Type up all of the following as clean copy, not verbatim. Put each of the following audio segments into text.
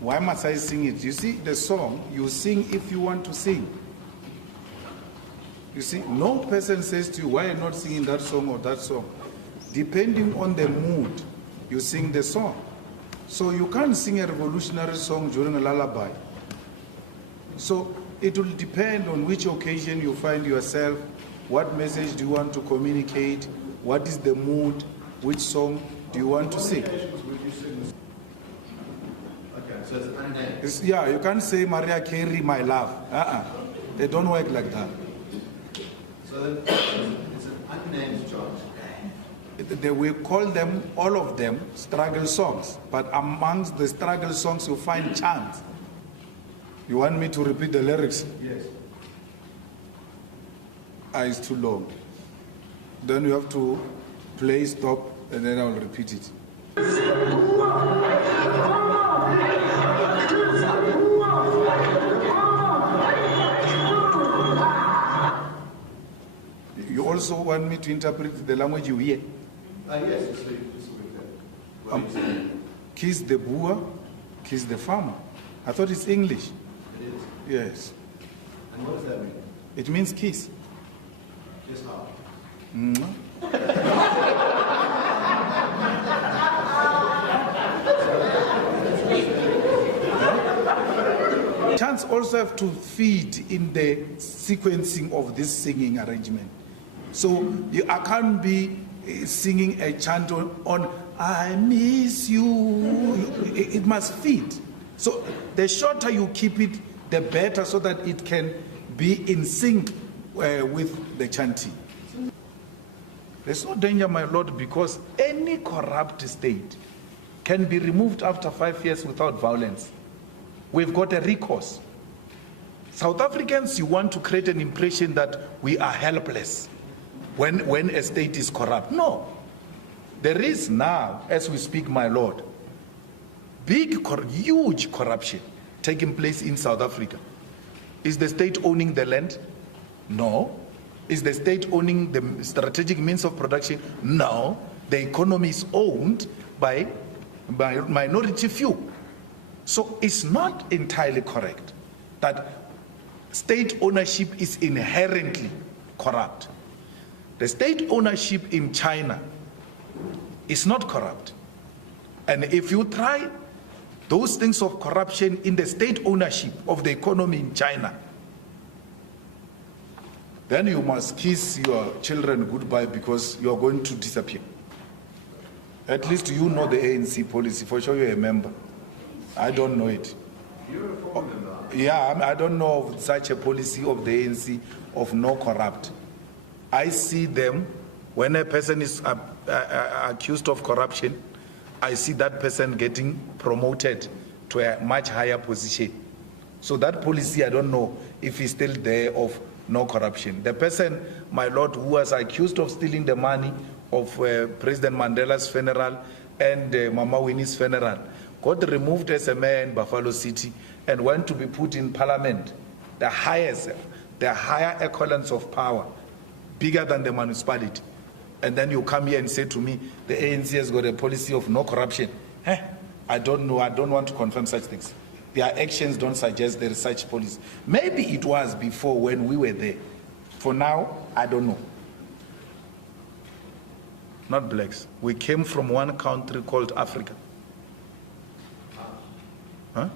Why must I sing it? You see, the song, you sing if you want to sing. You see, no person says to you, why are you not singing that song or that song? Depending on the mood, you sing the song. So you can't sing a revolutionary song during a lullaby. So it will depend on which occasion you find yourself, what message do you want to communicate, what is the mood, which song do you want to sing. Okay, so it's unnamed. Yeah, you can't say Maria Carey, my love. They don't work like that. So then it's an unnamed chant. We call them, all of them, struggle songs. But amongst the struggle songs, you find chants. You want me to repeat the lyrics? Yes. It's too long. Then you have to play, stop, and then I will repeat it. You also want me to interpret the language you hear? Yes, just with that. Kiss the boer, kiss the farmer. I thought it's English. It is. Yes. And what does that mean? It means kiss. Just how? Chants also have to feed in the sequencing of this singing arrangement. So I can't be singing a chant on I miss you. It must fit. So the shorter you keep it, the better, so that it can be in sync with the chanting. There's no danger, my Lord, because any corrupt state can be removed after 5 years without violence. We've got a recourse. South Africans, you want to create an impression that we are helpless when a state is corrupt. No. There is now, as we speak, my Lord, huge corruption taking place in South Africa. Is the state owning the land? No. Is the state owning the strategic means of production? No. The economy is owned by minority few. So it's not entirely correct that state ownership is inherently corrupt. The state ownership in China is not corrupt. And if you try those things of corruption in the state ownership of the economy in China, then you must kiss your children goodbye, because you are going to disappear. At least you know the ANC policy. For sure you're a member. I don't know it. You're a former member. Yeah, I don't know of such a policy of the ANC of no corrupt. I see them, when a person is accused of corruption, I see that person getting promoted to a much higher position. So that policy, I don't know if it's still there, of no corruption. The person, my Lord, who was accused of stealing the money of President Mandela's funeral and Mama Winnie's funeral, got removed as a mayor in Buffalo City and went to be put in parliament, the higher echelons of power, bigger than the municipality. And then you come here and say to me, the ANC has got a policy of no corruption. I don't know. I don't want to confirm such things. Their actions don't suggest there is such policy. Maybe it was before when we were there. For now, I don't know. Not blacks. We came from one country called Africa. Huh?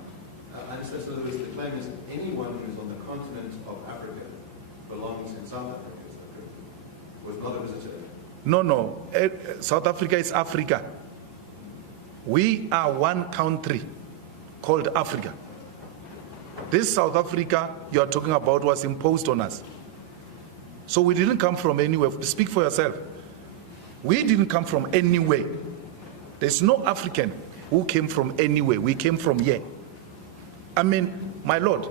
And so the claim is anyone who is on the continent of Africa belongs in South Africa. Was not a visitor. No. South Africa is Africa. We are one country called Africa. This South Africa you are talking about was imposed on us. So we didn't come from anywhere. Speak for yourself. We didn't come from anywhere. There's no African who came from anywhere. We came from here. I mean, my Lord,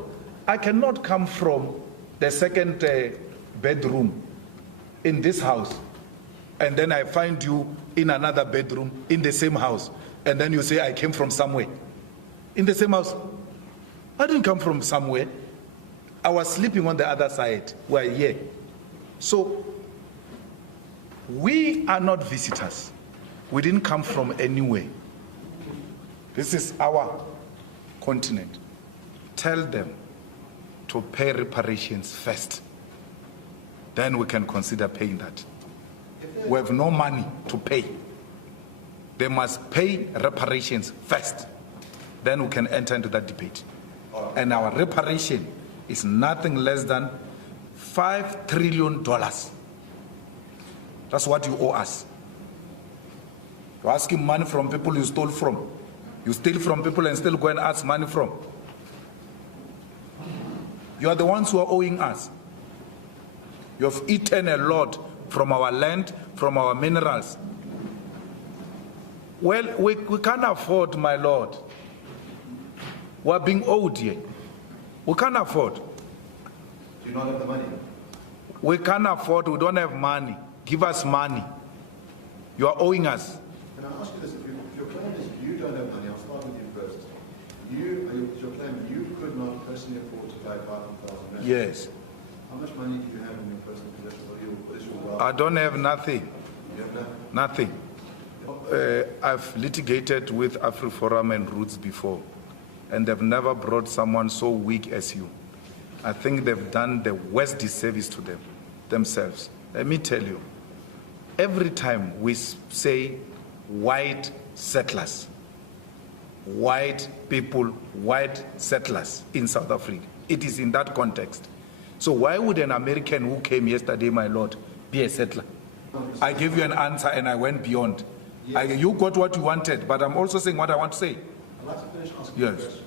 I cannot come from the second bedroom in this house, and then I find you in another bedroom in the same house, and then you say I came from somewhere. In the same house. I didn't come from somewhere. I was sleeping on the other side. We're here. So we are not visitors. We didn't come from anywhere. This is our continent, tell them to pay reparations first. Then we can consider paying that. We have no money to pay. They must pay reparations first. Then we can enter into that debate. And our reparation is nothing less than $5 trillion. That's what you owe us. You're asking money from people you stole from. You steal from people and still go and ask money from. You are the ones who are owing us. You have eaten a lot from our land, from our minerals. Well, we can't afford, my Lord. We are being owed here. We can't afford. Do you not have the money? We can't afford, we don't have money. Give us money. You are owing us. Can I ask you this? If your claim is you don't have money, I'll start with you first. Your claim, you could not personally afford to pay 5,000. Yes. How much money do you have in your personal possession? What is your wealth? I don't have nothing. You have nothing? Nothing. I've litigated with AfriForum and Roots before, and they've never brought someone so weak as you. I think they've done the worst disservice to themselves. Let me tell you, every time we say white settlers, white people, white settlers in South Africa, it is in that context. So why would an American who came yesterday, my Lord, be a settler? I gave you an answer and I went beyond. You got what you wanted, but I'm also saying what I want to say. I'd like to finish asking you a Yes. question.